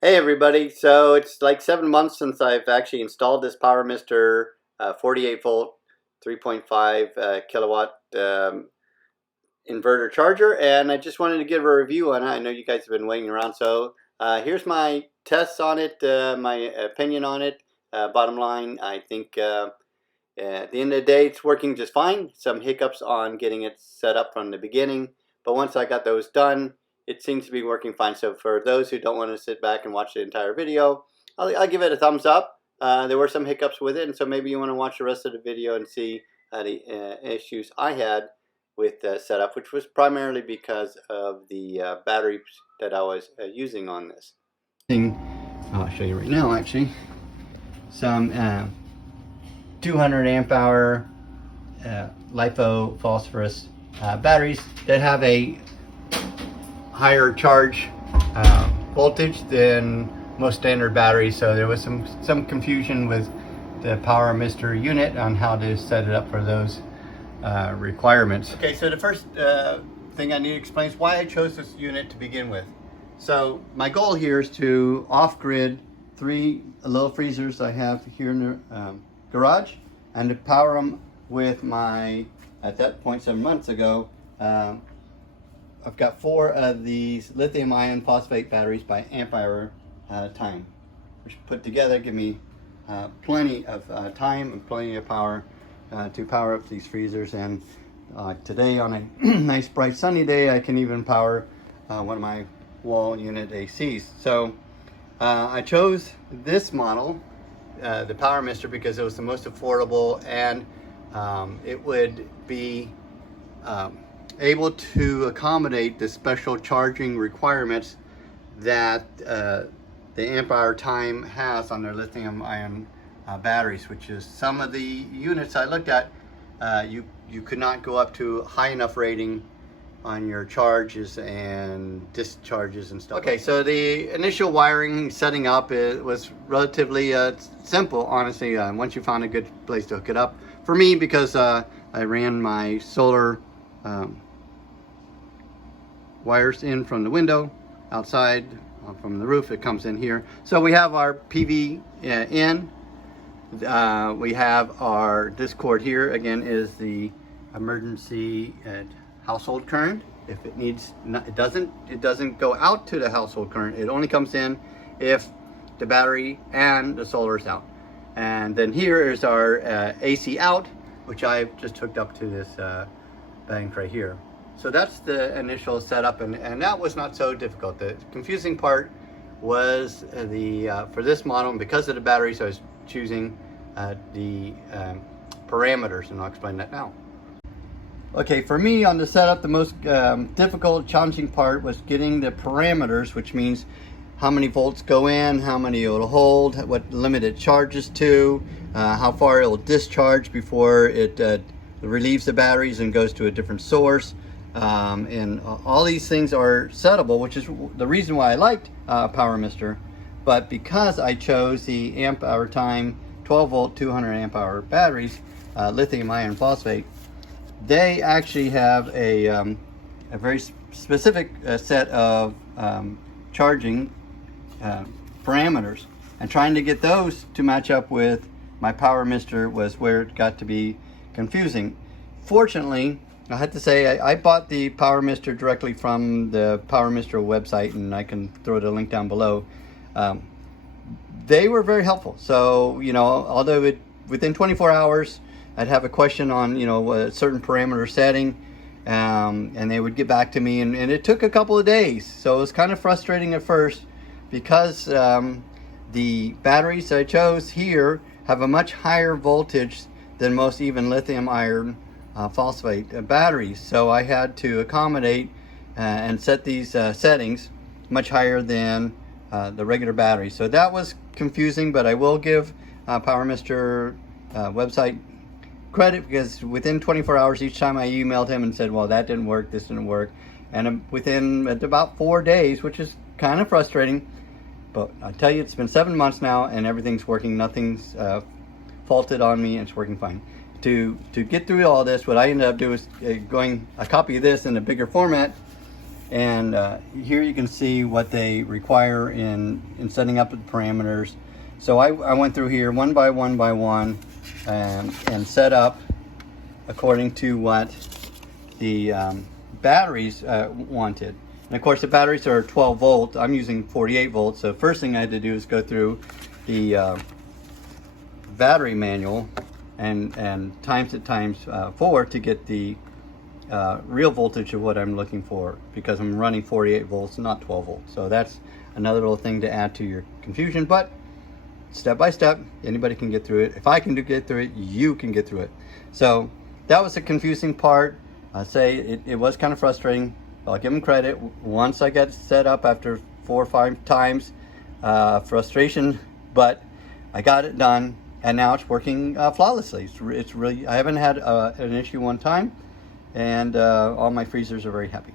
Hey everybody, so it's like 7 months since I've actually installed this PowMr 48 volt 3.5 kilowatt inverter charger, and I just wanted to give a review on it. I know you guys have been waiting around, so here's my tests on it, my opinion on it. Bottom line, I think at the end of the day it's working just fine. Some hiccups on getting it set up from the beginning, but once I got those done, it seems to be working fine. So for those who don't want to sit back and watch the entire video, I'll give it a thumbs up. There were some hiccups with it, and so maybe you want to watch the rest of the video and see the issues I had with the setup, which was primarily because of the batteries that I was using on this thing. I'll show you right now, actually. Some 200 amp hour LiPo phosphorus batteries that have a higher charge voltage than most standard batteries, so there was some confusion with the PowMr unit on how to set it up for those requirements. Okay, so the first thing I need to explain is why I chose this unit to begin with. So my goal here is to off-grid 3 little freezers I have here in the garage, and to power them with my, at that point 7 months ago, I've got 4 of these lithium ion phosphate batteries by amp hour time, which put together give me plenty of time and plenty of power to power up these freezers. And today, on a nice bright sunny day, I can even power one of my wall unit ACs. So I chose this model, the PowMr, because it was the most affordable, and it would be able to accommodate the special charging requirements that the amp hour time has on their lithium ion batteries, which is some of the units I looked at, you could not go up to high enough rating on your charges and discharges and stuff. Okay, so the initial wiring setting up, it was relatively simple, honestly, once you found a good place to hook it up. For me, because I ran my solar wires in from the window, outside from the roof, it comes in here. So we have our PV in, we have our, this cord here again is the emergency household current. If it needs, it doesn't go out to the household current. It only comes in if the battery and the solar is out. And then here is our AC out, which I've just hooked up to this bank right here. So that's the initial setup, and that was not so difficult. The confusing part was for this model, and because of the batteries, I was choosing the parameters, and I'll explain that now. Okay, for me on the setup, the most difficult, challenging part was getting the parameters, which means how many volts go in, how many it'll hold, what limit it charges to, how far it will discharge before it relieves the batteries and goes to a different source. And all these things are settable, which is the reason why I liked PowMr. But because I chose the amp hour time 12 volt 200 amp hour batteries, lithium iron phosphate, they actually have a very specific set of charging parameters, and trying to get those to match up with my PowMr was where it got to be confusing. Fortunately, I had to say I bought the PowMr directly from the PowMr website, and I can throw the link down below. They were very helpful. So, you know, although within 24 hours I'd have a question on, you know, a certain parameter setting, and they would get back to me, and it took a couple of days. So it was kind of frustrating at first, because the batteries I chose here have a much higher voltage than most even lithium iron phosphate batteries. So I had to accommodate and set these settings much higher than the regular battery. So that was confusing, but I will give PowMr website credit, because within 24 hours each time I emailed him and said, well, that didn't work, this didn't work, and within about 4 days, which is kind of frustrating, but I tell you, it's been 7 months now and everything's working. Nothing's faulted on me, and it's working fine. To get through all this, what I ended up doing is I copy this in a bigger format And here you can see what they require in setting up the parameters. So I went through here one by one and set up according to what the batteries wanted. And of course the batteries are 12 volt. I'm using 48 volts. So first thing I had to do is go through the battery manual and times it times 4 to get the real voltage of what I'm looking for, because I'm running 48 volts, not 12 volts. So that's another little thing to add to your confusion, but step by step, anybody can get through it. If I can get through it, you can get through it. So that was the confusing part. I say it was kind of frustrating. I'll give them credit. Once I got set up after 4 or 5 times, frustration, but I got it done, and now it's working flawlessly. It's really, I haven't had an issue one time, and all my freezers are very happy.